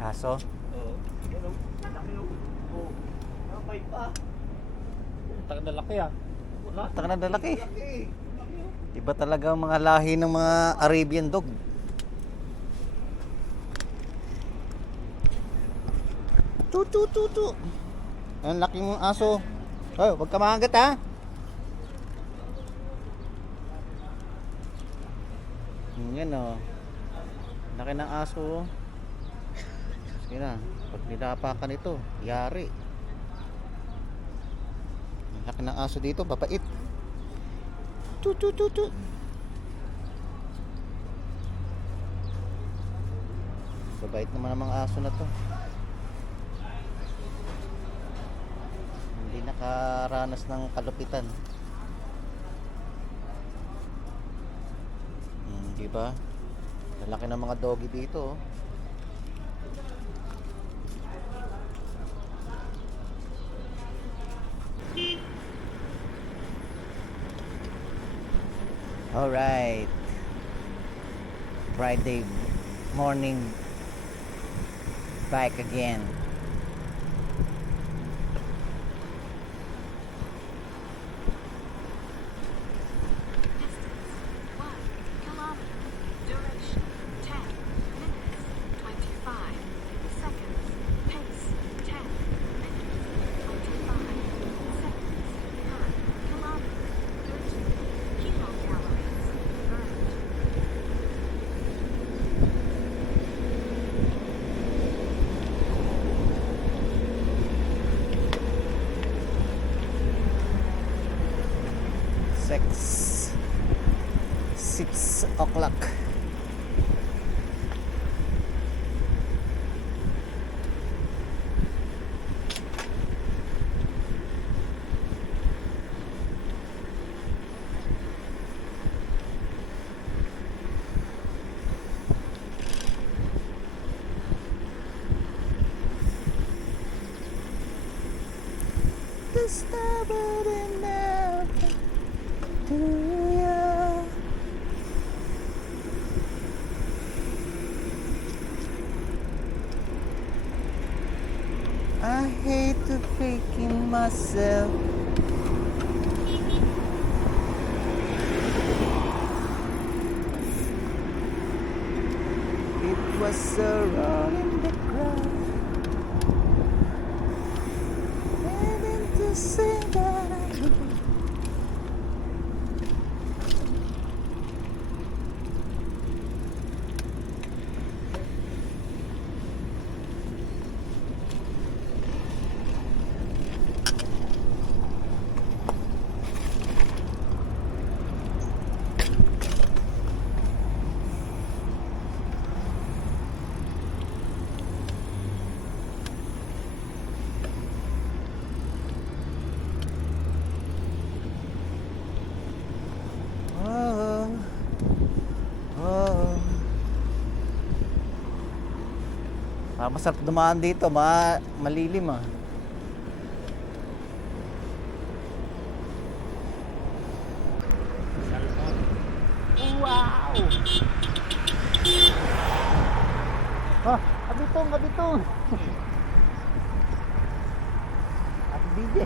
Aso? Oo. Ano? Laki yun. Oo. Nakapay pa. Taka na laki ah. Taka na lalaki. Laki. Iba talaga ang mga lahi ng mga Arabian dog. Tu. Ang laki mong aso. Oh, wag ka makagat ha. Yan oh. Laki ng aso. Sige na. Pag nilapakan ito, yari. Ang laki ng aso dito, papait. Tu. Babait naman ang mga aso na to. Hindi nakaranas ng kalupitan. Di ba? Lalaki ng mga doggy dito. Alright. Friday morning, back again. Six o'clock. I hate to faking myself. It was a roll in the crowd, and then to say that I do. Masarap dumaan dito, malilim ah. Wow! Abitong! At DJ.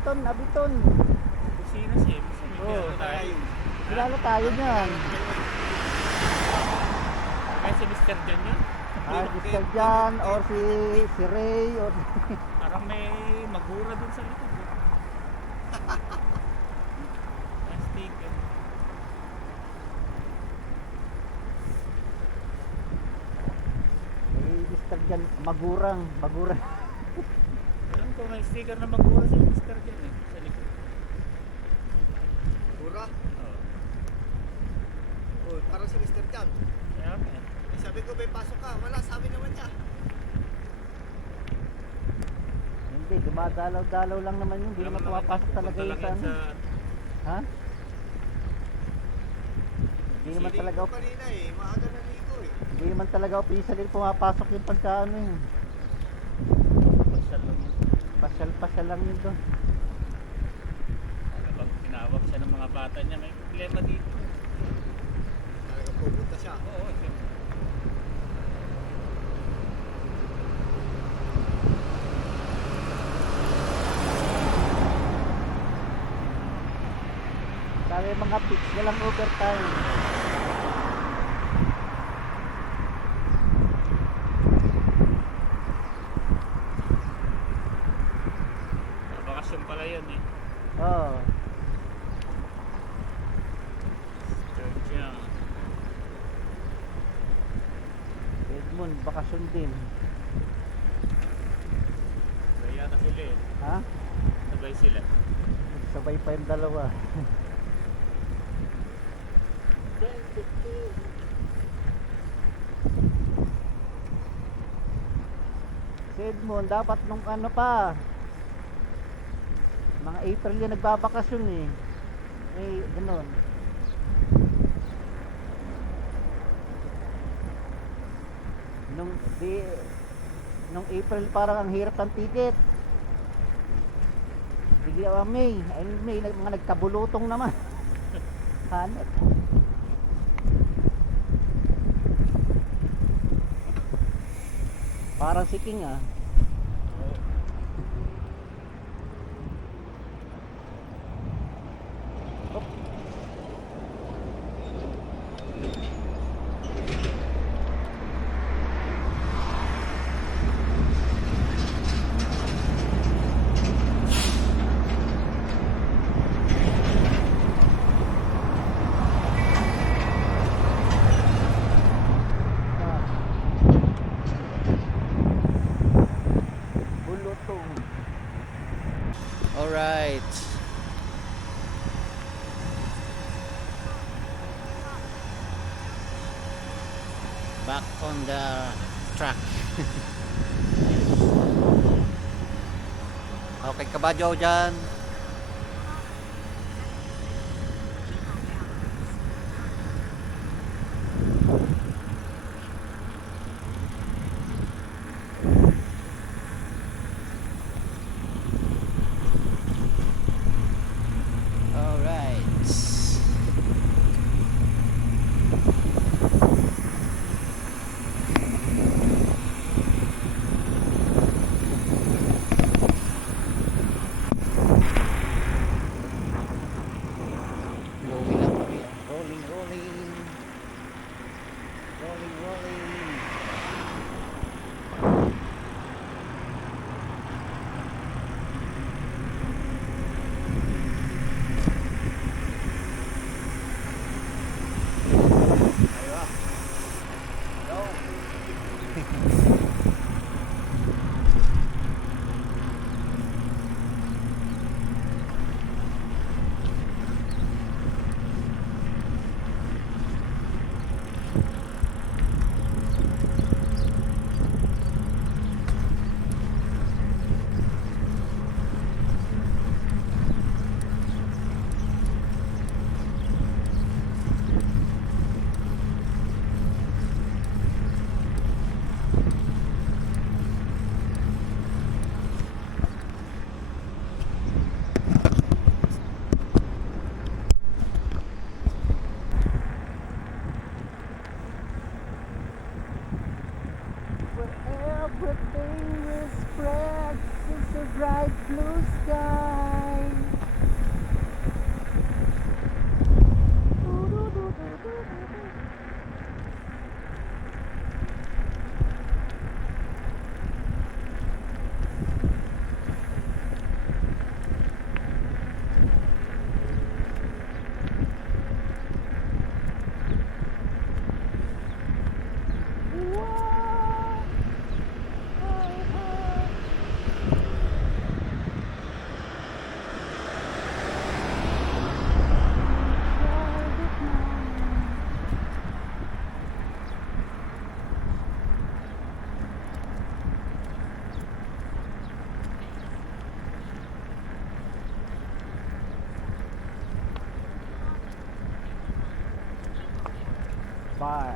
Abiton. Kusina siya. Oo. Tayo. Kilala tayo niyan. Kaya si Mr. John yun? Mr. Jan or si Ray or Parang may magura dun sa likod. Plastic. Mr. Jan magurang. Alam ko may sticker na magura si Mr. John eh. Sa likod. Pura? Oo. Oh, parang si Mr. Jan. Kaya nga. Sabi ko, may pasok ka. Wala, sabi naman niya. Hindi, dumadalaw-dalaw lang naman yun. Hindi naman pumapasok talaga yun sa ano. Ha? Hindi naman Siling talaga ko kanina eh. Maaga na ligo eh. Hindi naman talaga officially pumapasok yung pagka ano yun. Pasyal lang yun. Pasyal lang yun doon. Kapag tinawag siya ng mga bata niya, may problema dito. pupunta siya. Oo, siyempre. Sabi mga pitch, walang overtime. Bakasyon pala yun eh. Oo. Georgia. Edmond, bakasyon din. Sabay yata sila eh. Ha? Sabay sila. Sabay pa yung dalawa. Si Edmond, dapat nung ano pa, mga April yan nagbabakasyon eh. Eh, ganun. Nung, di, nung April parang ang hirap ng ticket. Bigla May, ay May, mga nagkabulutong naman. Hanap. Parang si King ah. Oh. Ah. Bulutong. Alright. Back on the track. Okay, kabadyo dyan. Alright. Rolling lang kami. Rolling, rolling. Rolling, rolling. Aywa. Go. Where everything is spread since a bright blue sky. Bye.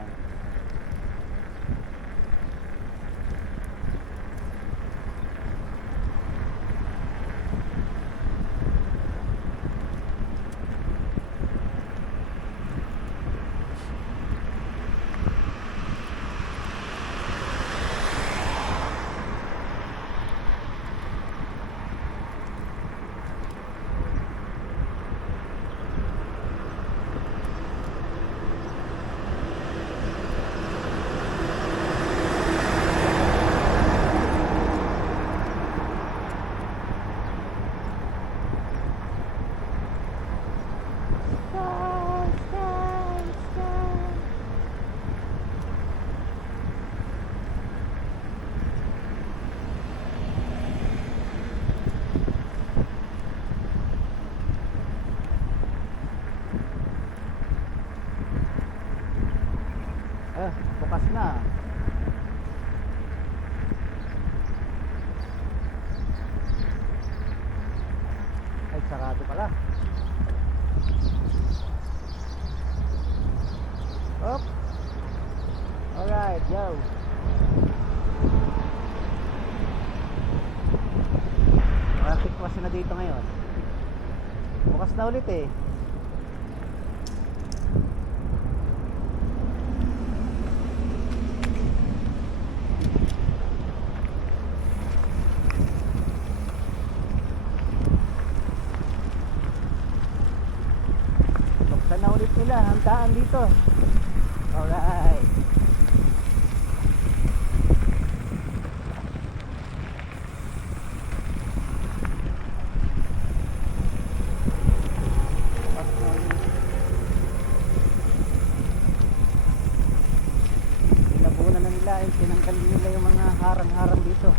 Bukas na. Ay, sarado pala. Up. Alright, go. Traffic kasi na dito ngayon. Bukas na ulit eh. Buksan na ulit nila ang daan dito. Alright. Pinabunan na nila, tinanggal nila yung mga harang-harang dito.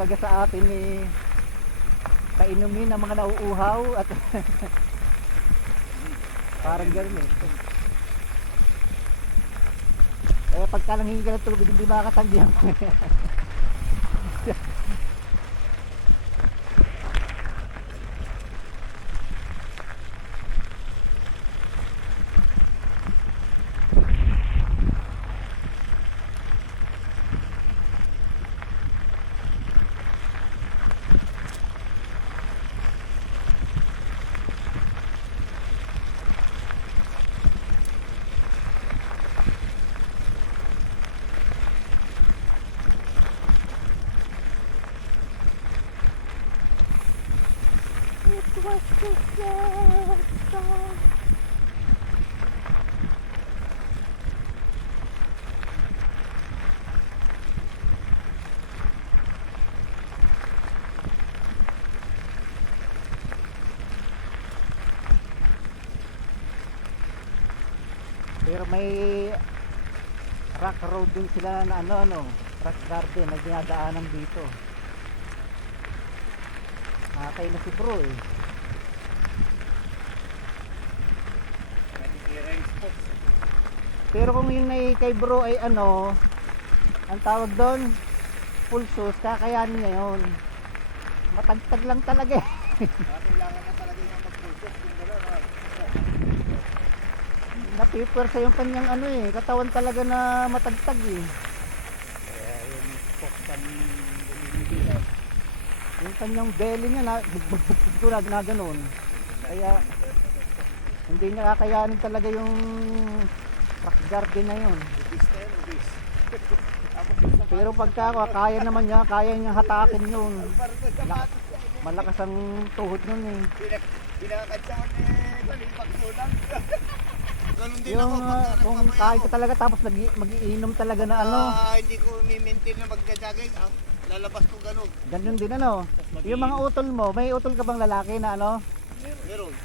kumbaga sa atin eh, painumin ng mga nauuhaw at parang gano'n eh. Eh pagka nanghingi ka ng tubig, hindi makakatanggihan. It was the sad song. Pero may rock road din sila na ano, rock garden na dinadaanan dito. Nakakay na si bro eh. Pero kung yung kay bro ay ano, ang tawag doon, full shoes, kakayanin niya yun. Matagtag lang talaga eh. Kailangan na talaga yung mag-full shoes. Kung gano'n, Napipersa yung kanyang ano eh, katawan talaga na matagtag eh. Kaya yung spokesman bumibigay. Yung kanyang belly niya na bugbog na gano'n. Kaya hindi niya kakayanin talaga yung rock garden na yun. ubis na yun, ubis. Pero pagka kaya naman niya, kaya niya hatakin yun. Parang sa sapatos niya. Malakas ang tuhod nun eh. Pinakatsawan eh, kalipak sulang. Ganun din Yung ako pagka kung nagpapaya kain ako. ka talaga tapos mag-iinom talaga na ano. Hindi ko mi-maintain na magja-jogging. Lalabas ko ganun. Ganun din ano. Yung mga utol mo, may utol ka bang lalaki na ano? Meron.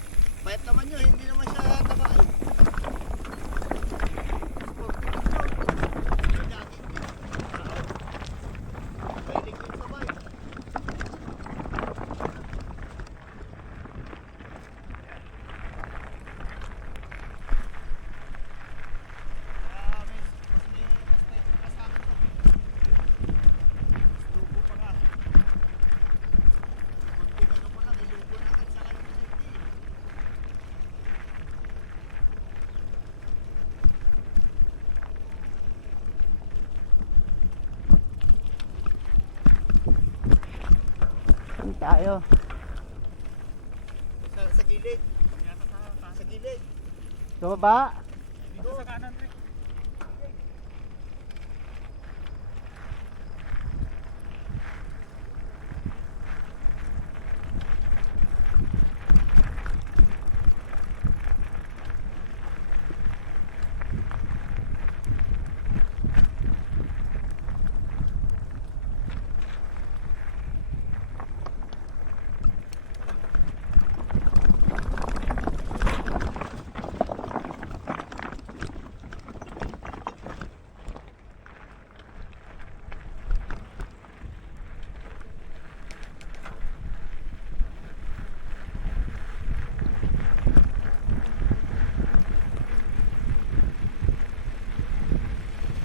Payat naman yun, hindi naman siya taba. Mahilig din sa bike. Saan tayo? Sa gilid. Sa gilid. Sa baba? Dito sa kanan rin.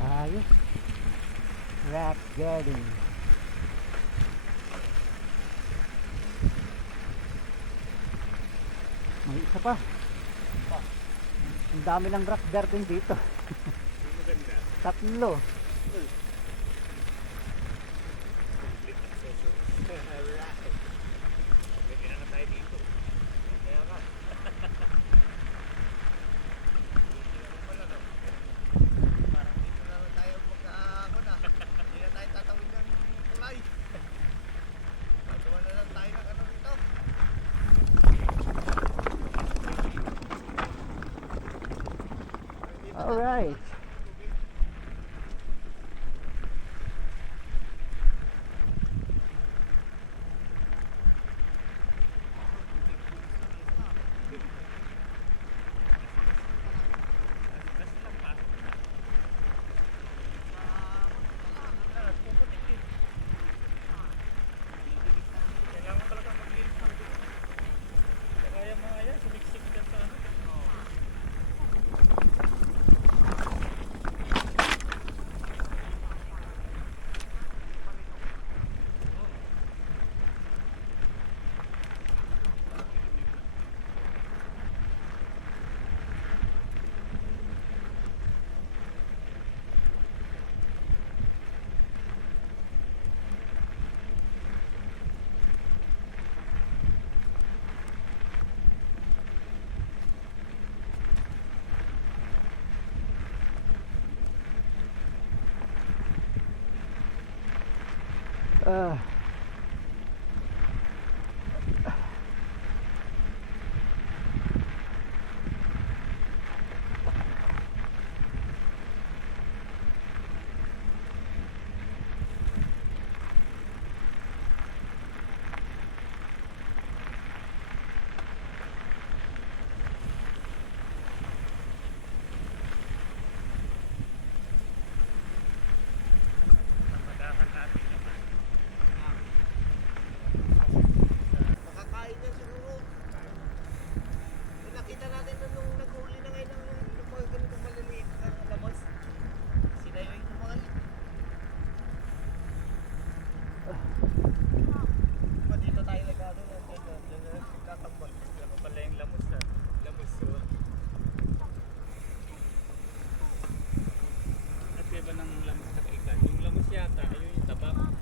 Ayos. Rock garden. May isa pa. Ang dami ng rock garden dito. Maganda. Tatlo. Pwede na tayo dito. Kaya ka. Parang dito na lang tayo magkaako na. Hindi na tayo tatawid ng tulay. Magawa na lang tayo ng ano dito. Alright. Ah. Madahan natin naman. Makakain yan siguro. Nakita natin na nung naghuli na ngayon ng mga ganitong maliliit na lamas. Sila yung mga dito tayo nagkano na nagkatambal. Ano pala yung lamos na? Lamos yun. At iba ng lamos sa ikan. Yung lamos yata, ayun yung tabak. No,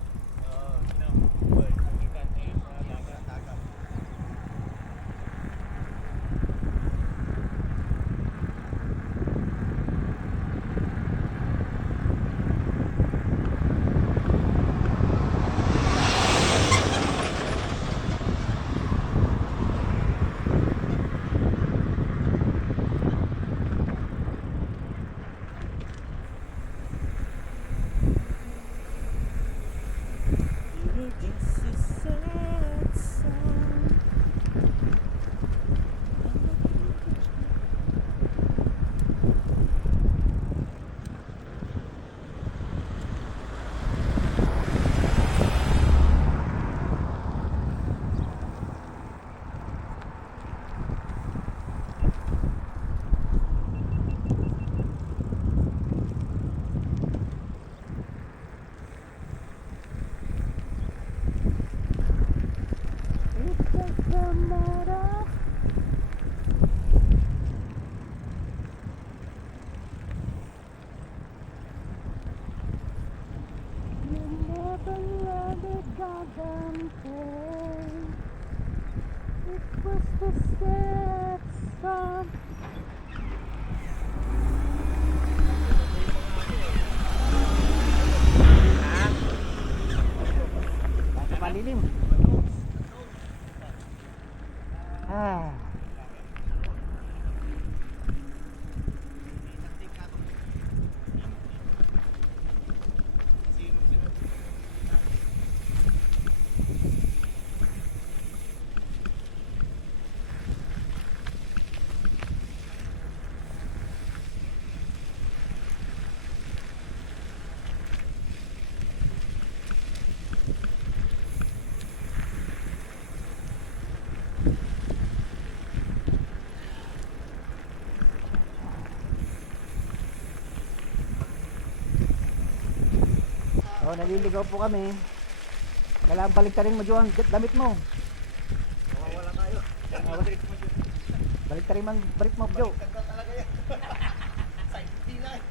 well, yung ikan eh, sa dagat. It was the sad song. Baka malilim. Ah. Oh, naliligaw po kami. Kailangan baliktarin mo yung damit mo. mawawala tayo. Baliktarin mo ang brief mo, Joe. Ganda talaga yan. Side pila eh.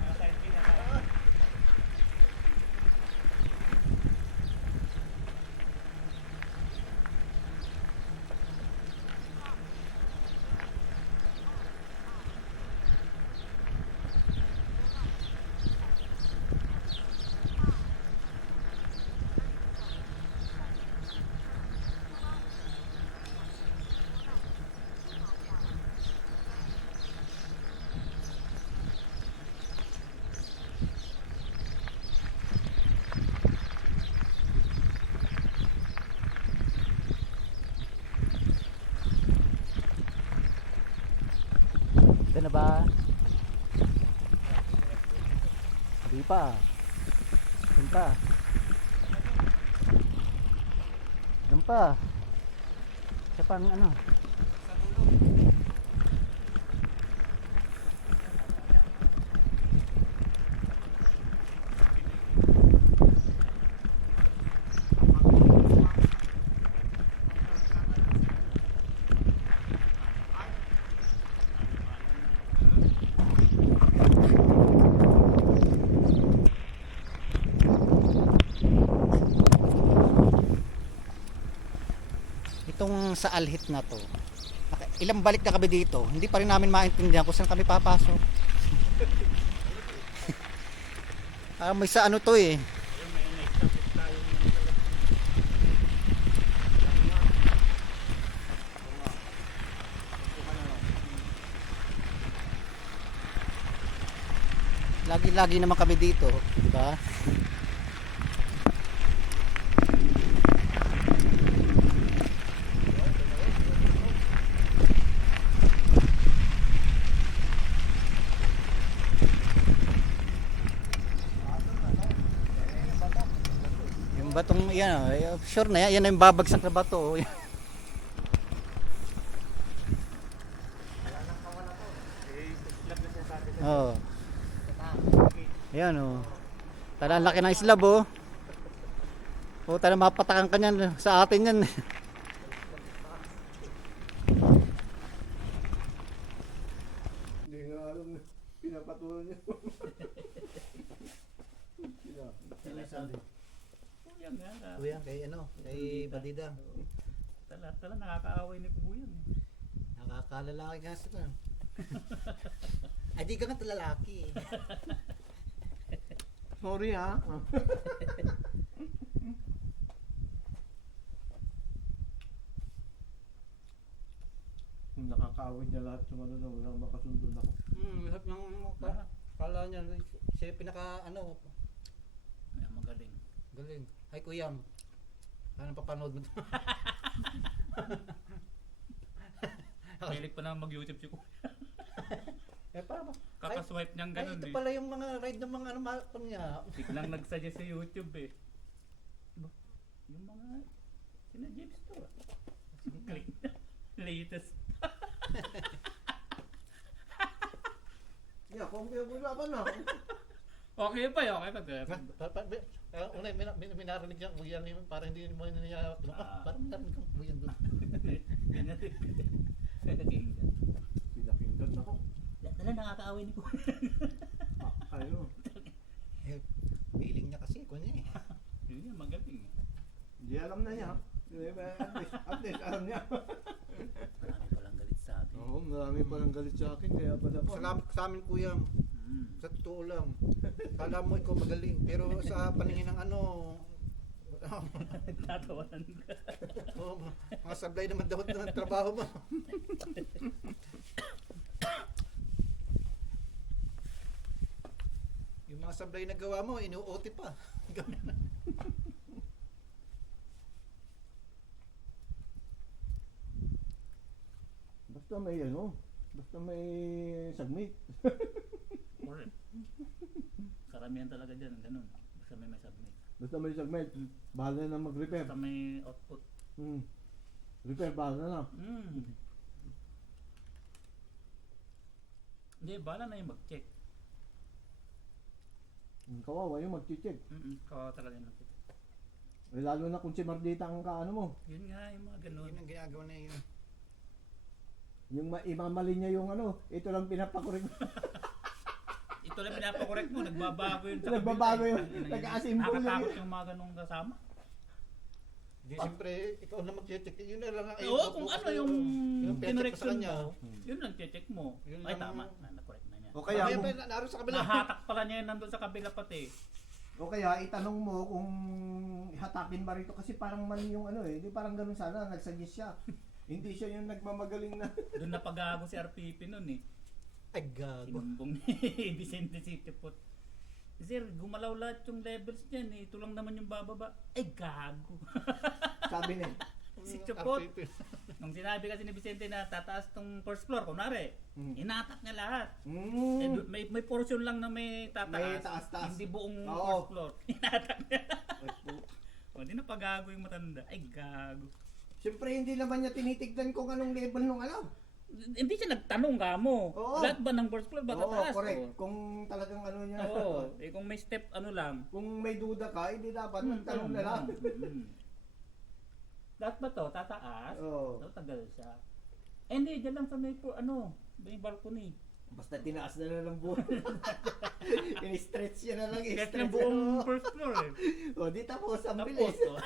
Ito na ba? Hindi pa. Doon pa. Doon pa. Sa pang ano? Itong sa Alhit na to, ilang balik na kami dito, hindi pa rin namin maintindihan kung saan kami papasok. May sa ano to eh. Lagi naman kami dito, di ba? Yung batong yan, sure na yan, yan yung babagsak na bato. Oh. Oh. Ayan oh. Tala laki ng islab oh. Oh, tala mapatakan ka niyan sa atin yan. Hindi nga alam na pinapatulan niya. Kuya nga. Kuya, kay ano, kay Badida. Tala nakakaaway ni Kubuyan. Nakakalalaki nga sila. Ay, di ka nga lalaki. Sorry ha. Nakakaaway niya lahat yung ano na walang makasundo na. Lahat ng kala niya, siya pinaka ano, Kaya magaling. galing. Ay kuyam, ano papanood mo to? Mahilig pa naman mag-YouTube si Kuya. Eh para ba? Kakaswipe niyang Ay, ganun ito eh. pala yung mga ride ng mga ano marathon niya. Biglang nagsuggest sa YouTube eh. Diba? Yung mga sina James to ah. Click na. Latest. Yeah, kung kaya mo laban na. Okay pa yun, okay pa. Una, minarinig niya, uyan yun, parang hindi mo niya, parang narinig ko, uyan doon. Ganyan din. Naging Pinakinggan na ko. Dala nakakaaway ni Kuya. Ano? Eh, feeling niya kasi, kunya eh. Yun yan, magaling eh. Hindi alam na niya. At least alam niya. Marami palang galit sa atin. Oo, marami palang galit sa akin. Kaya pala po. Salamat sa amin kuya, sa totoo lang. Kala mo ikaw magaling, pero sa paningin ng ano, Tatawanan ka. mga sablay naman daw ng trabaho mo. Yung mga sablay na gawa mo, inu-OT pa. Basta may ano, basta may submit. Correct. Karamihan talaga dyan, ganun. Basta may submit. Basta may submit, bahala na mag-repair. Basta may output. Repair, bahala na. Hindi, bahala na yung mag-check. Kawawa yung mag-check. Kawawa talaga yung mag-check. Eh, lalo na kung si Mardita ang kaano mo. Yun nga, yung mga ganun. Yun ang ginagawa na yun. Yung imamali niya yung ano, ito lang pinapakorek. Ito lang pinapakorek mo, nagbabago yun. sa Nagbabago kabila. yun, Ang ina yun. nag-aasimbol lang Nakakatakot yun. yung mga ganung kasama. Di siyempre, ikaw na mag-check, yun na lang ang Oo, kung ano yung yung kinoreksyon kanya. mo, yun lang check mo. Yun Ay, lang- tama, na-correct na niya. O kaya, Kaya pa naroon sa kabila. Nahatak pala niya yun nandun sa kabila pati. o kaya itanong mo kung hatakin ba rito kasi parang mali yung ano eh. Di parang ganun sana, nagsuggest siya. Hindi siya yung nagmamagaling na. Doon napagago si RPP nun eh. Ay, gago. Sinumbong ni Vicente City po. Sir, gumalaw lahat yung levels dyan eh. Ito lang naman yung bababa. Ay, gago. Sabi niya. Si Chupot. Nung sinabi kasi ni Vicente na tataas tong first floor, kunwari, inatak niya lahat. Eh, may portion lang na may tataas. May taas-taas. Hindi buong Oo. first floor. Inatak niya. O, di na pagago yung matanda. Ay, gago. Siyempre hindi naman niya tinitignan kung anong level nung ano. Hindi siya nagtanong ka mo. Oo. Lahat ba ng first floor ba Oo, tataas? correct. Oo. Kung talagang ano niya. Oo. Eh, kung may step ano lang. Kung may duda ka, hindi dapat magtanong na lang. Lahat ba to? Tataas? Oo. So, tagal siya. Eh, hindi. Diyan lang sa may, may balcony. Basta tinaas na lang ng buwan. In-stretch niya na lang. Kahit i-stretch na buong ano. first floor eh. O, di tapos. Ang Tapos, bilis. oh.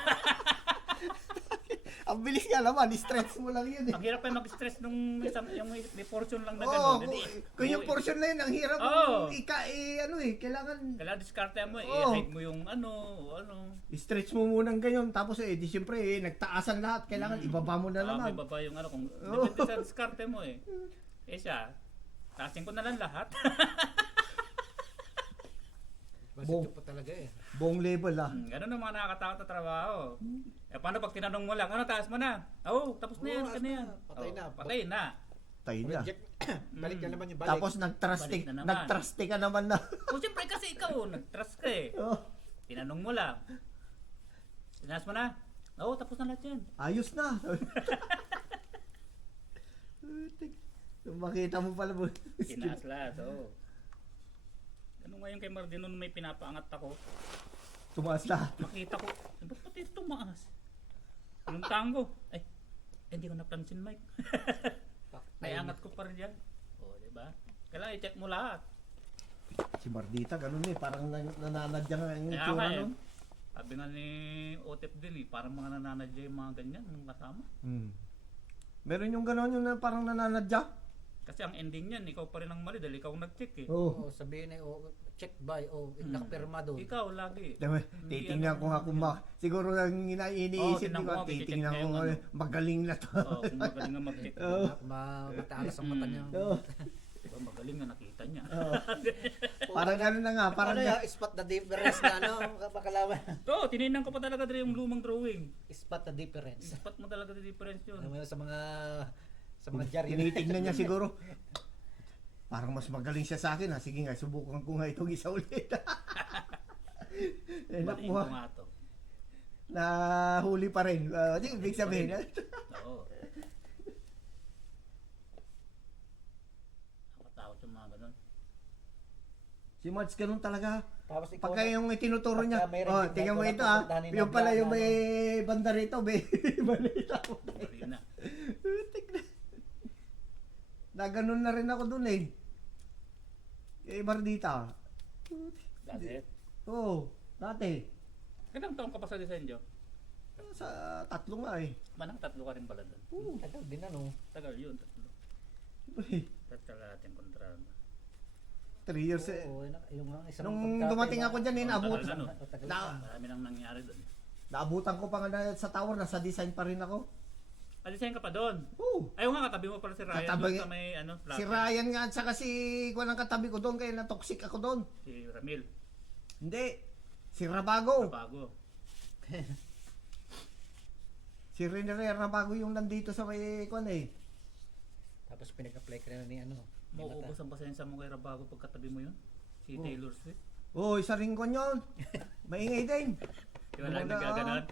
Ang bilis nga naman. I-stretch mo lang yun eh. Ang hirap pa mag-stress nung yung may portion lang na Oo, gano'n. kung yung portion na yun, ang hirap Oo. ano eh, kailangan Kailangan diskarte mo eh. Oo. I-hide mo yung ano. i-stretch mo munang ganyan. Tapos di siyempre nagtaasan lahat. Kailangan ibaba mo na naman. May baba yung ano. Kung Oo. depende sa diskarte mo eh. Eh siya, taasin ko na lang lahat. Buong- Basito pa talaga eh. Buong level ah. Ganun ang mga nakakatakot na trabaho. Eh paano pag tinanong mo lang, ano taas mo na? Oo, tapos na yan, Oo, ano yan? patay Oo, na. Patay na. Tayo na. Project. Balik na naman yung balik. Tapos nag-trusty, Balik na naman. nag-trusty ka naman na. O siyempre kasi ikaw, nag-trust ka eh. Oh, Tinanong mo lang. Tinaas mo na? Oo, tapos na lahat yan. ayos na. Makita mo pala mo. Tinaas lahat, oo. Ano ngayon kay Mardino nung may pinapaangat ako? Tumaas lahat. Makita ko, ba't pati tumaas? Yung tango, ay, hindi ko napansin, Mike. Naiangat ko pa rin yan. O, diba? Kailangan i-check mo lahat. Si Mardita, ganun eh. Parang nananadya nga yung Kaya tsura nga eh, nun. sabi nga ni Otep din eh, parang mga nananadya yung mga ganyan, mga kasama. Meron yung gano'n yung parang nananadya. Kasi ang ending niyan, ikaw pa rin ang mali dahil ikaw nag-check eh. Oo. Oh, sabihin eh, oh, check by, nakapirma doon. Ikaw lagi. Diba, Hindi titingnan ano, ko nga kung siguro ang iniisip tingnan ko, ko nga, titingnan check ko na nga, yung ano. magaling na to. Oo, kung magaling nga mag-check. Oo. Matalas ang mata niya. Oo. Diba, magaling nga nakita niya. Oo. Parang gano'n na nga, parang Ano yung spot the difference na ano, makalaman. Oo, tinignan ko pa talaga din yung lumang drawing. Spot the difference. Spot mo talaga the difference yun. Ano mo yun sa mga jargon. tinitignan niya siguro. Parang mas magaling siya sa akin ha. Sige nga, subukan ko nga itong isa ulit. Eh, Baliin nakuha. ko nga to. Nahuli pa rin. Di, ibig sabihin. Oo. Nakatakot yung mga ganun. Si Marge ganun talaga. Tapos ikaw Pagka na- yung itinuturuan niya, pagka may red tingnan mo light, ito wala ha. pupuntahan ni Yung pala Nabla yung na, may banda rito, may balita mo. Mali na. Na ganun na rin ako dun eh. Eh, Mardita. Dati. Oo, dati. Ilang taon ka pa sa disenyo? Sa tatlo nga eh. Manang tatlo ka rin pala doon. Oo. Tagal din ano. Tagal yun, tatlo. Eh, Tagal natin kontrata. 3 years eh. Oo, yung mga isang Nung pagkatay dumating na- ako dyan eh, Oo, naabot. tagal na, no? Tagal Na- na. Marami nang nangyari doon. Naabutan ko pa nga sa tower, nasa design pa rin ako. Alisayin ka pa doon. Oo. Ayaw nga, katabi mo pala si Ryan Katabi- doon sa may ano, Si plaza. Ryan nga at saka si kung ang katabi ko doon, kaya na-toxic ako doon. Si Ramil. Hindi. Si Rabago. Bago. Si Rene Rabago yung nandito sa may kwan eh. Tapos pinag-apply ka na ni ano. ni Mata. Mauubos ang pasensya mo kay Rabago pag katabi mo yun. Si Oh. Taylor Swift. Oo, isa rin kwan yun. Maingay din. Di ba lang Kumbaga, nagkaganon?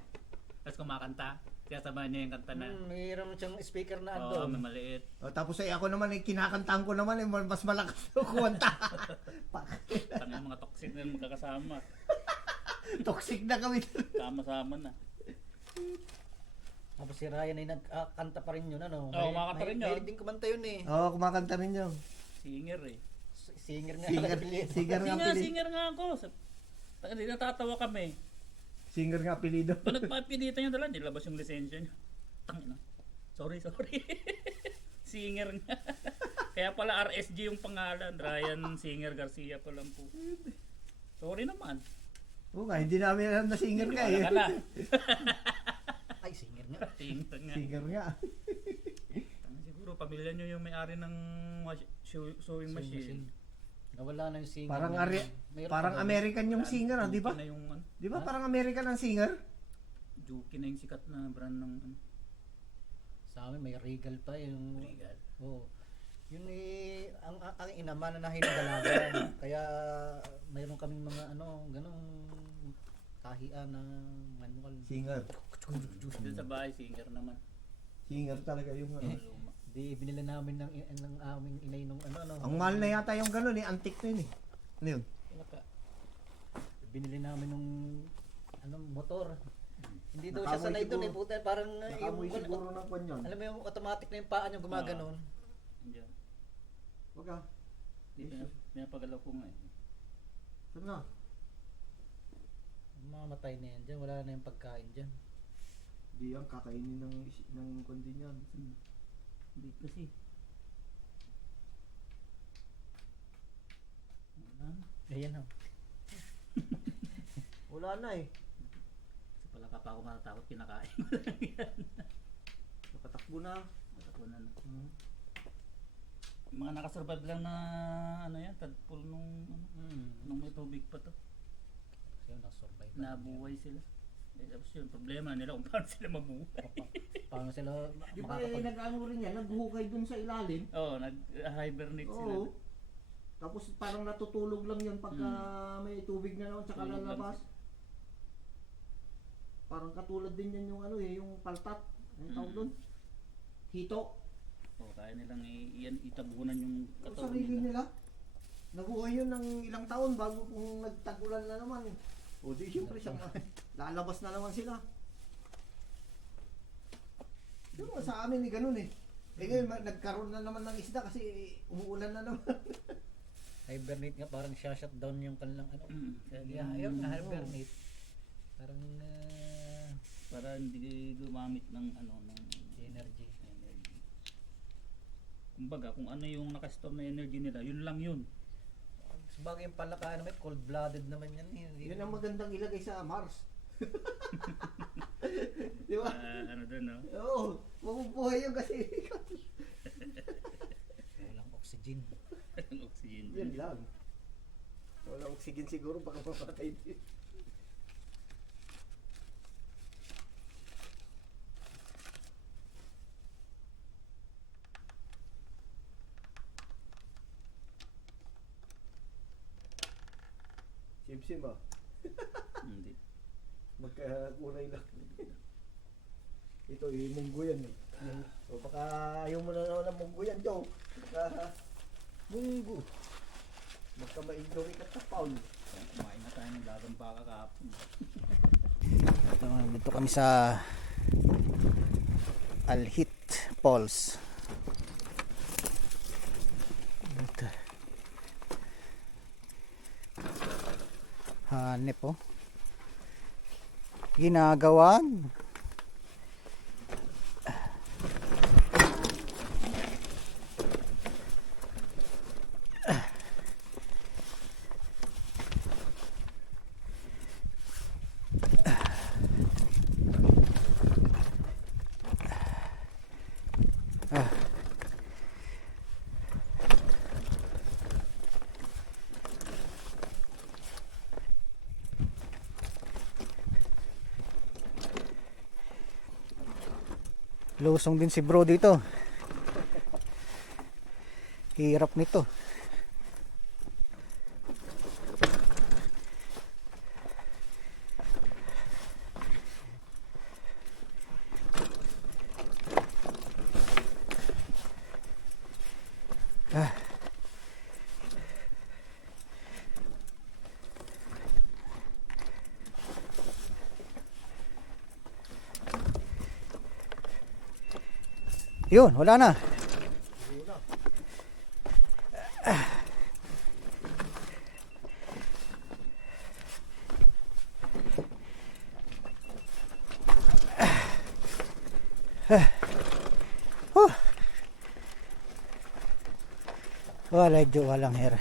Tapos kumakanta. Kaya sabahan niya yung kanta na. Mayroon siyang speaker na Oo, doon. may maliit. O, tapos ay ako naman eh, kinakantahan ko naman eh, mas malakas yung kuwanta. Tang yung mga toxic na magkakasama. Toxic na kami. Sama-sama na. Tapos si Ryan ay nagkanta pa rin yun ano. Oo, kumakanta rin yun. Mahilig din kumanta yun eh. Oo, kumakanta rin yun. Singer eh. Singer nga. Singer, singer nga apelido. Singer nga ako. Hindi natatawa kami. Singer nga apelido. Kung nagpapilitan nyo dala, nilabas yung lisensya nyo. Tangina. Sorry. Singer nga. Kaya pala RSG yung pangalan. Ryan Singer Garcia pa lang po. Sorry naman. Oo nga, hindi namin alam na singer ka eh. Wala ka na. Ay, singer nga. Singer nga. Singer nga. Siguro pamilya nyo yung may-ari ng sewing machine. Nawala na yung singer. Parang, Mayroon parang pa ba? American yung singer ah, di ba? Juki na yung ano, Di ba parang American ang singer? Juki na yung sikat na brand ng ano, Sa amin may Regal pa yung. Regal. Oo. Yun eh, ang inaman na nahin ng dalaga. Kaya mayroon kaming mga ano, ganong tahian na manual. Singer. Doon sa bahay, singer naman. Singer talaga yung ano. Luma. Di binila namin ng aming inay nung ano. Ang mahal na yata yung gano'n eh, antique na yun eh. Ano yun? Wala ka. Binili namin nung motor. Hindi daw siya Nakamoy sanay doon eh, siguro. puta, parang Nakamoy siguro ng kwan yun. alam mo yung automatic na yung paa niya gumaganon. Andiyan. Wag ah. Pinapagalaw ko nga eh. Saan nga? Mamatay na yan dyan, wala na yung pagkain dyan. Di yan, kakainin ng kundi niyan. Hindi kasi. Wala na. Ayan o. Wala na eh. Kasi pala ka pa ako matatakot kinakain. Nakatakbo na. Matakbo na. Yung mga nakasurvive lang na ano yan, tadpole nung ano, nung may tubig pa to. Yun, nasurvive. Nabuhay sila. Eh, tapos yun, problema nila kung paano sila mabuhay. Paano sila Di ba nag-ano rin yan, naghukay dun sa ilalim. Oo, nag-hibernate sila. Oo. Tapos parang natutulog lang yan pagka may tubig na naman tsaka Tulog lang lalabas. Parang katulad din yan yung ano yung paltat. Ang tawag dun? Hito. Oo, kaya nilang itabunan yung Ang katawan sarili nila. nila. Nabuhay yun ng ilang taon bago kung nagtagulan na naman. O di syempre siya lalabas na naman sila. Diba sa amin ganun eh. Eh ngayon nagkaroon na naman ng isda kasi umuulan na naman. hibernate nga, parang shutdown yung kanilang ano. Kaya Yeah, ayun na, hibernate. Parang para hindi gumamit ng energy. Kumbaga, kung ano yung nakastore na energy nila, yun lang yun. Sabagay yung palaka naman, cold-blooded naman yan. Yun ang magandang ilagay sa Mars. Di ba? Ano doon, no? Oo, mabubuhay yun kasi. Walang oxygen. Ang oxygen. Yan lang. Wala oxygen siguro baka mapatay din. Sim-sim ba? Hindi. Magkakulay lang. Ito yung munggo yan eh. O baka ayaw mo na naman ng munggo yan, Joe. Baka munggo. Magka-maignory ka ta, Paul. Kumain na tayo ng dagang baka kahapon. Dito kami sa Alhit Falls. Ito. Hanep po. Ginagawan. Lusong din si bro dito. Hirap nito. Yun, wala na. Wala jo, walang hair.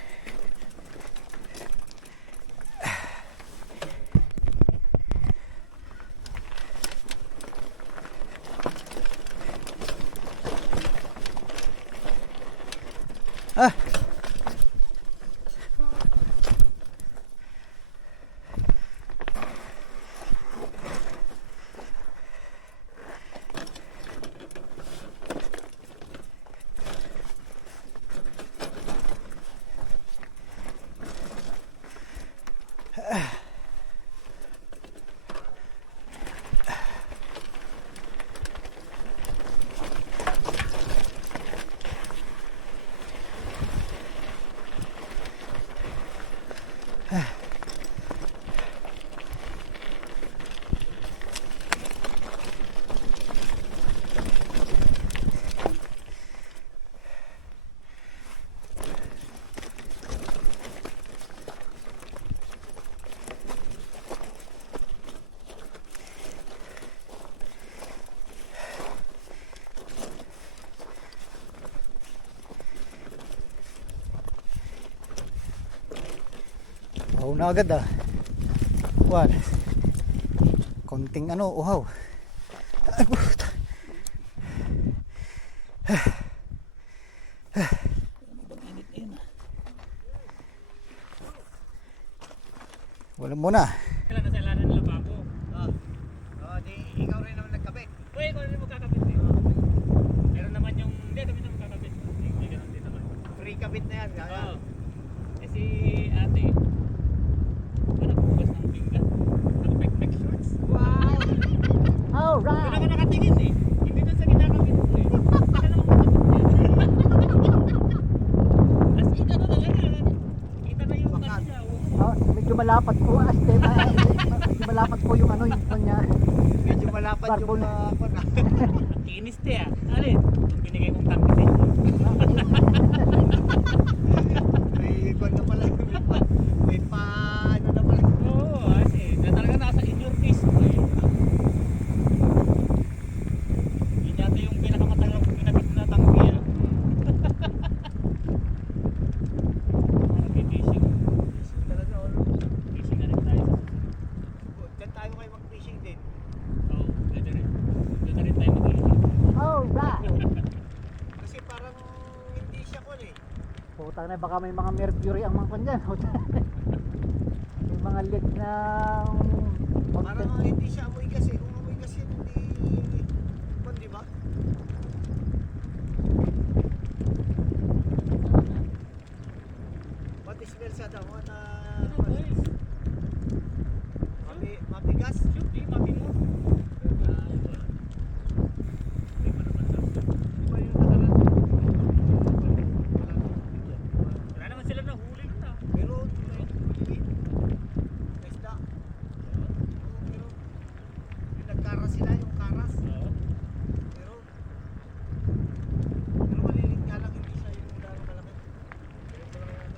Ah. Uhaw na agad ah. Wala. Konting ano, uhaw. Ay, puta. Wala muna. kabit na yan. Kaya. Oo. Eh si ate, ano bukas ng pinggan? Naka-backpack shorts. Wow! All Doon ako right. nakatingin eh. Hindi doon sa kinakabit mo eh. Saka naman makabit yan. As in, ano talaga. Kita na yung Bakat. ano niya. Oh, medyo malapad po aste. Medyo malapad po yung ano yung kanya. Medyo malapad yung Barbon. Kinis te ah. Alin? Yung binigay kong tangki sa inyo. May kwan na pala. May pa ano na pala. Oo, kasi na talaga nasa in your face mo eh. Yun yata yung pinakamatagal kong pinabit na tangki ah. Nag-fishing. Talaga ano. Fishing na rin tayo. Diyan tayo kayo mag-fishing din. Oo, pwede rin. Doon na rin tayo mag-iingat. All right. Kasi parang hindi siya kwan eh. Putang na, baka may mga mercury ang mga kanya. May mga leak na Parang hindi siya amoy kasi. Kung amoy kasi hindi kwan, di ba? What smell siya daw? Ano? Ano boys? Mabigas? Shoot eh, mati mo. Hindi pa naman daw. Di ba yung nakaraan? Wala naman sila nahuli nun ah. Pero may isda. Pero pinagkaras sila yung karas. Oo. Pero malilit nga lang hindi siya yung gano'ng malaki. Pero parang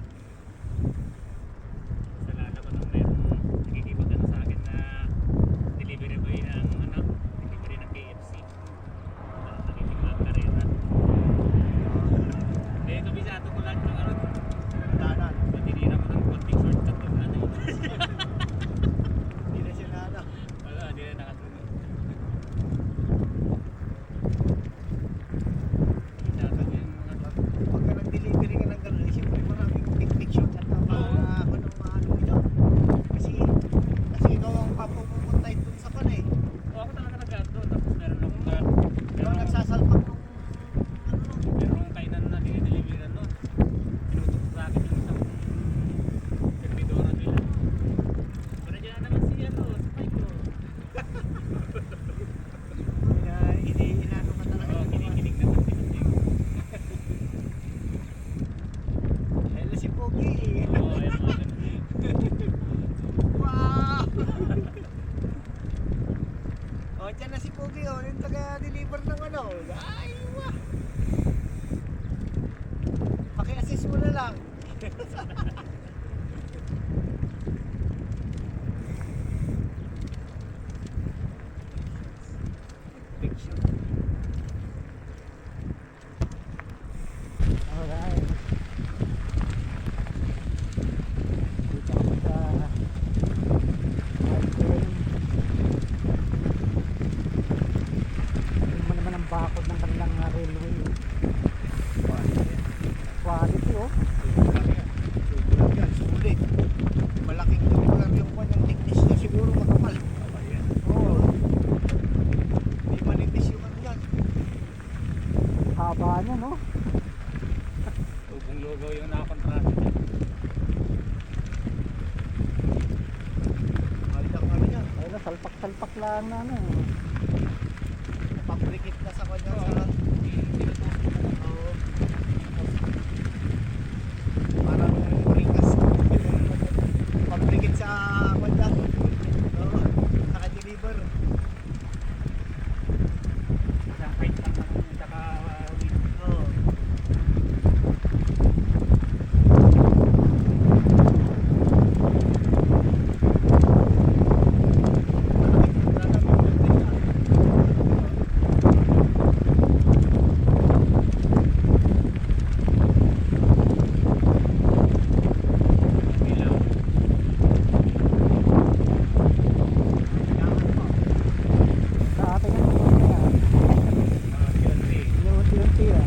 Sa lala ko nang merong nagkikipag ano sa akin na delivery boy ng ano, delivery ng KFC. Nakikinig ka rin na. Kaya kabisado ko lahat ng ano, danan. patinira ko ng konting shortcut yung ano yun. Hindi na siya na ano. Wala, di na nakasunod. Kabisado ko yung mga Pagka nag-delivery ka ng gano'n, siyempre maraming picnic shot at mga ano ito. Kasi ikaw ang papupunta dun sa pan eh. O ako talaga nag-gato, tapos meron akong Ikaw nagsasalpak ng meron akong kainan na dinidelivery nun. Pinutok sa akin yung isang servidora nila. Pero dyan na naman si ano, si Michael. inano ka talaga. Oo, kinikinig naman si Michael. Hello si Pogi. Oo, ayun mga ganun eh. Wow! O, dyan na si Pogi oh, yung taga-deliver ng ano. Ay, wah! Paki-assist mo na lang. Picture. All right. Dito ako sa highway. Tingnan mo naman ang bakod ng kanilang railway. Quality oh. Tubular yan, sulit. Malaking tubular yung kanyang thickness niya siguro makapal. Oh, May manipis yung ano yan. haba niya no. Tubong logo yung nakakontrata niya. Mahal ang ano yan. Ayun na, salpak-salpak lang na ano. Pabrikit na sa kanya sa... Oo. Parang rikas. Pabrikit sa kanya. Oo. Naka-deliver. Isang height lang naman yun, tsaka wing. Oo. Ilaw. Sa atin ang mga yan. Yun eh. Unti-unti ah.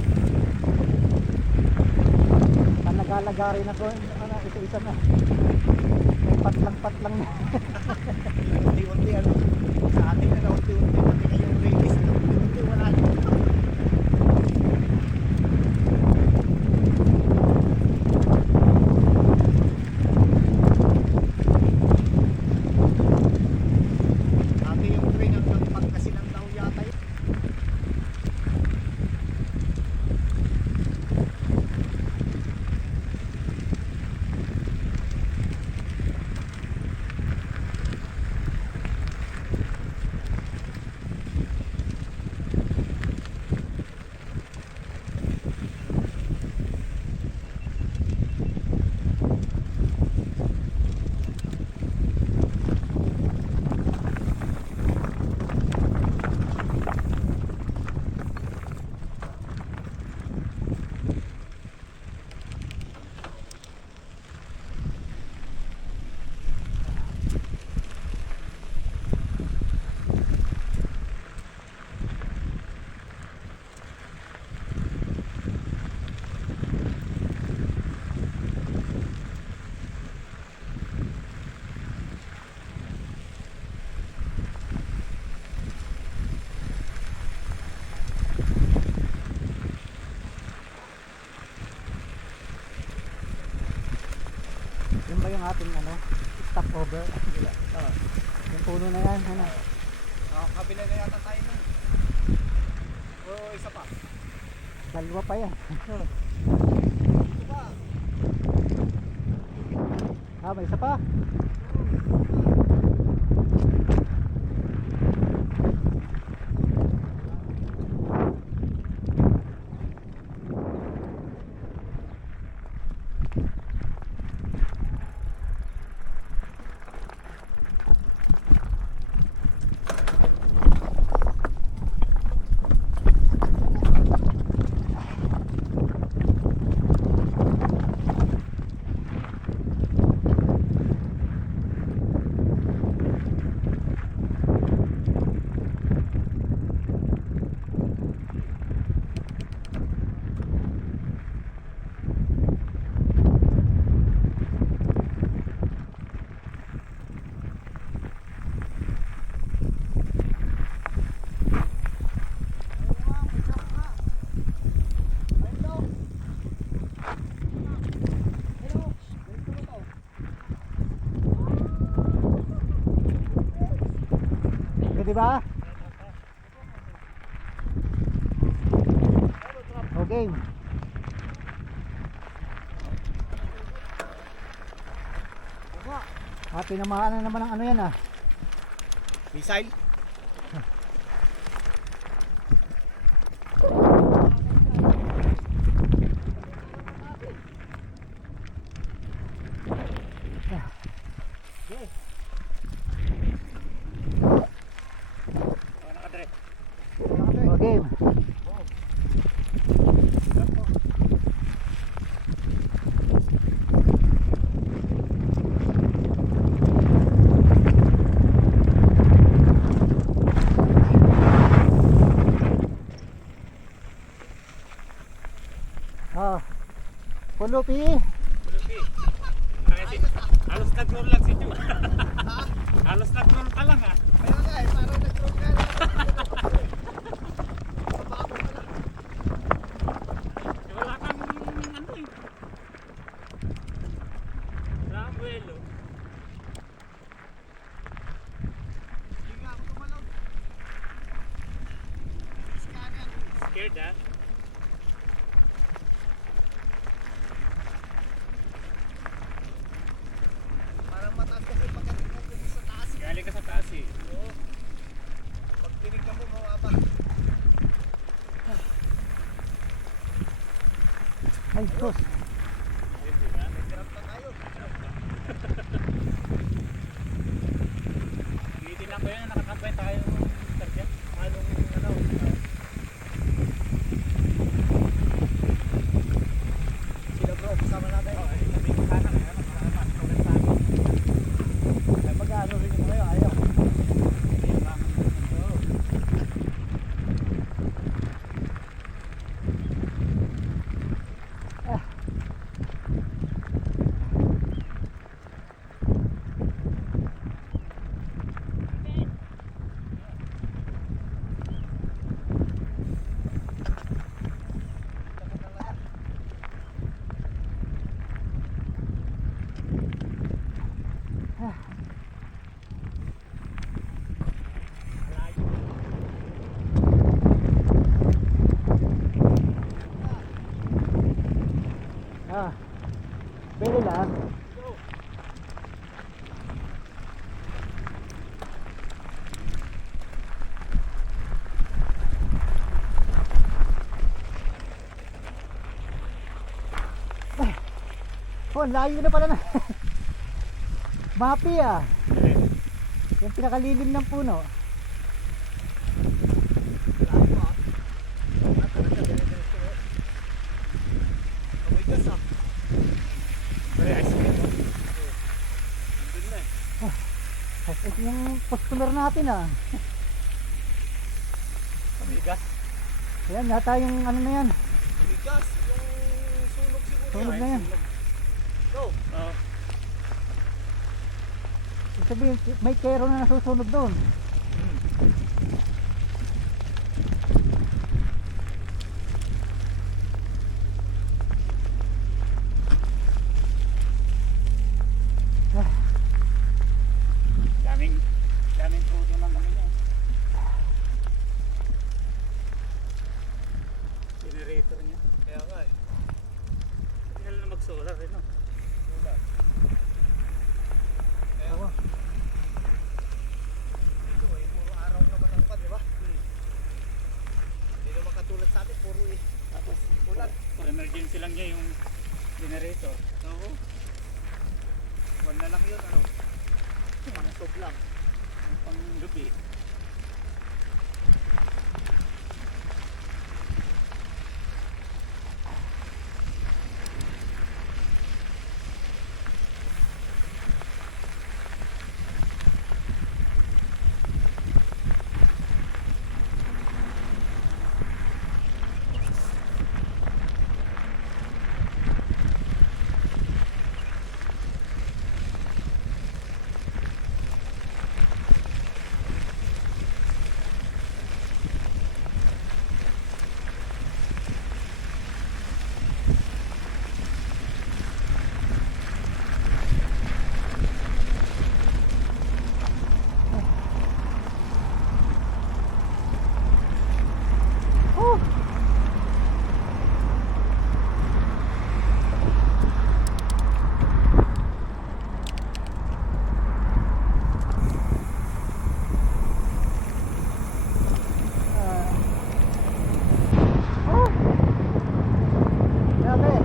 Ang nagalagari na ko, ano, isa-isa na. May patlang-patlang na. Unti-unti ano. Sa atin na unti-unti. Pati kayong ladies na unti-unti wala na. ating ano, stopover. Yung puno na yan, ano. Kabila na yata tayo na. O isa pa. Dalawa pa yan. Ito pa. May isa pa. Di ba? Okay. Tinamaan na naman ang ano yan ah. Missile. Okay. Pulupi. Halos nag-roll lang si Ju. Halos nag-roll pa lang ah. Kaya nga eh, parang nag-roll ka lang. Wala kang ano eh. Wala kang buwelo. Hindi nga ako tumalaw. Scared ah? Parang mataas kasi pagdating mo dun sa taas. Galing ka sa taas eh. Oo. Pag tinignan mo, mawaba. Ay, sus. Hirap na tayo. Tinitingnan ko yun, nakakabay tayo ng target. Anong ano? Sila bro, kasama natin. Oh, ay, sabi ko sana kaya mas tulad sa akin. Ay, mag-ano rin mo kayo, ayaw. Ayun lang. Oo. Pwede lang. Oh, layo na pala na. Mapi ah. Yung pinakalilim ng puno. Ito yung customer natin ah. Amigas. Ayan, yata yung ano na yan. Bigas, yung sunog siguro. Sunog na yan. Go. Oo. Ibig sabihin, may kero na nasusunog doon. Solar rin, no? Ewan. Dito eh, puro araw naman ang pa, di ba? Hindi naman katulad sa atin, puro eh. Tapos ulan. For emergency lang niya yung generator. Oo. Wala na lang yun, ano? Pang-sob lang. Yung pang gabi. Grabe.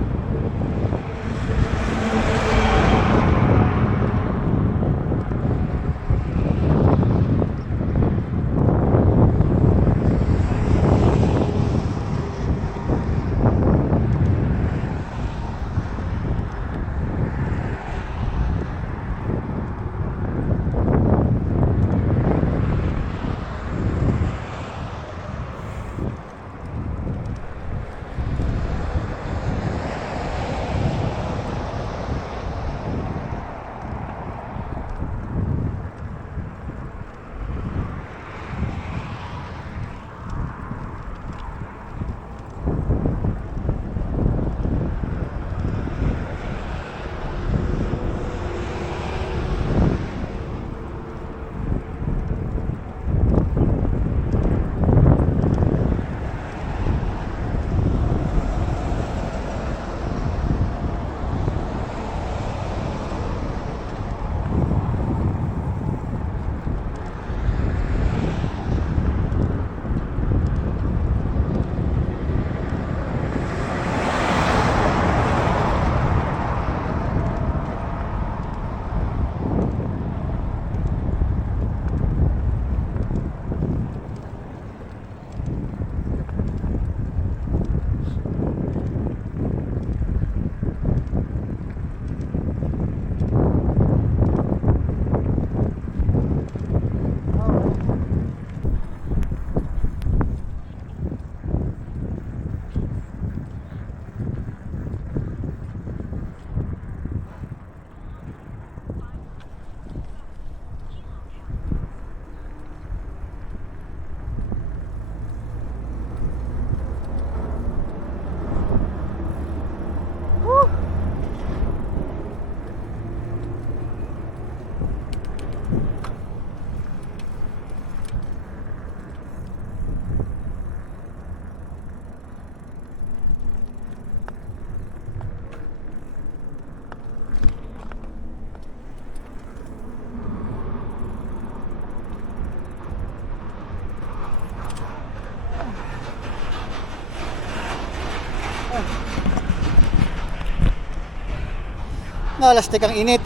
Nalastik ang init.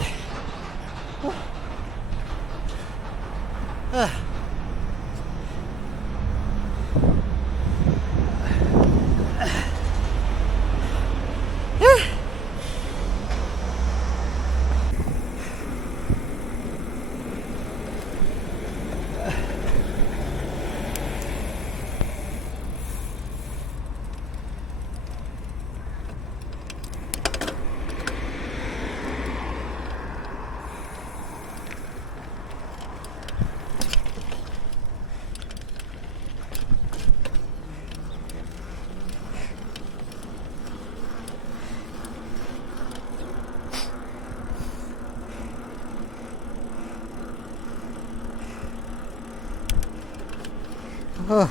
Ah. Oh.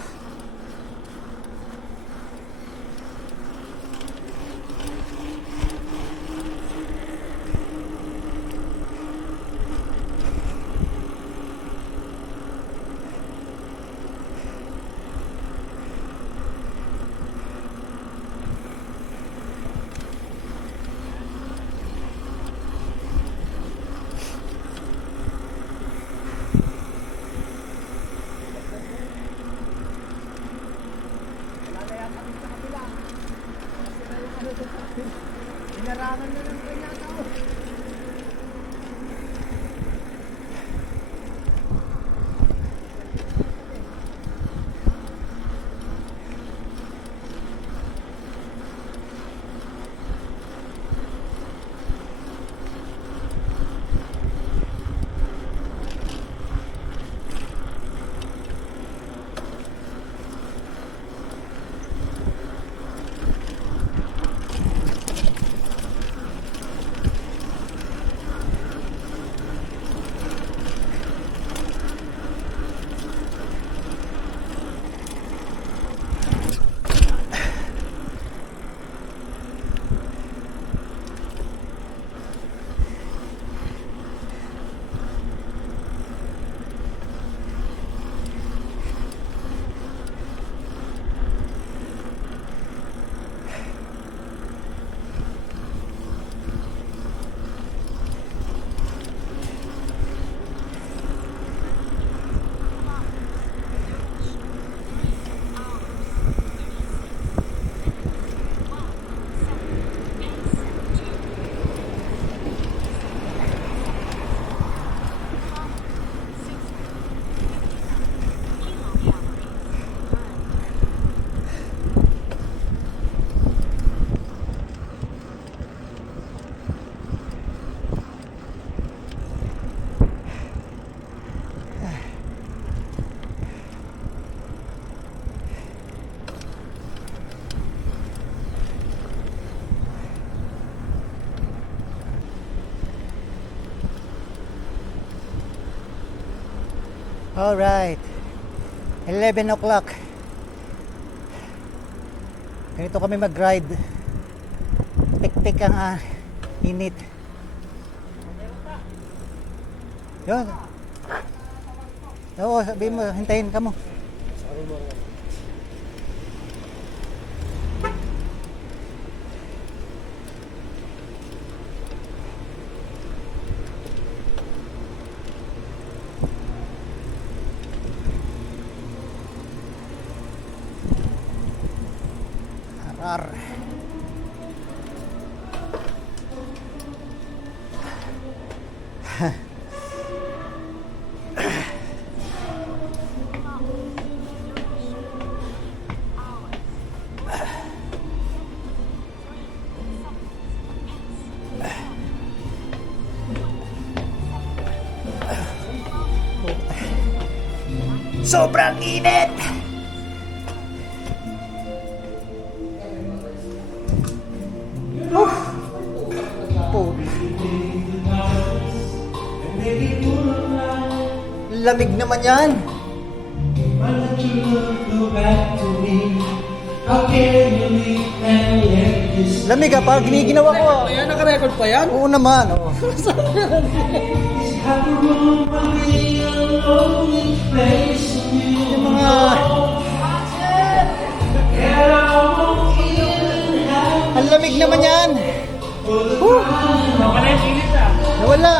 Inarangan na ng kanya tao. Alright, 11 o'clock. Ganito kami mag-ride. Tik-tik ang init. Yun. Oo, sabihin mo, hintayin ka mo. Arar. Sobrang init! Lamig naman yan. Lamig ka pa, giniginawa ko. Ayan, naka-record pa yan? Oo naman. Oo. Yung mga... Ang lamig naman yan. Nawala yung init ah. Nawala.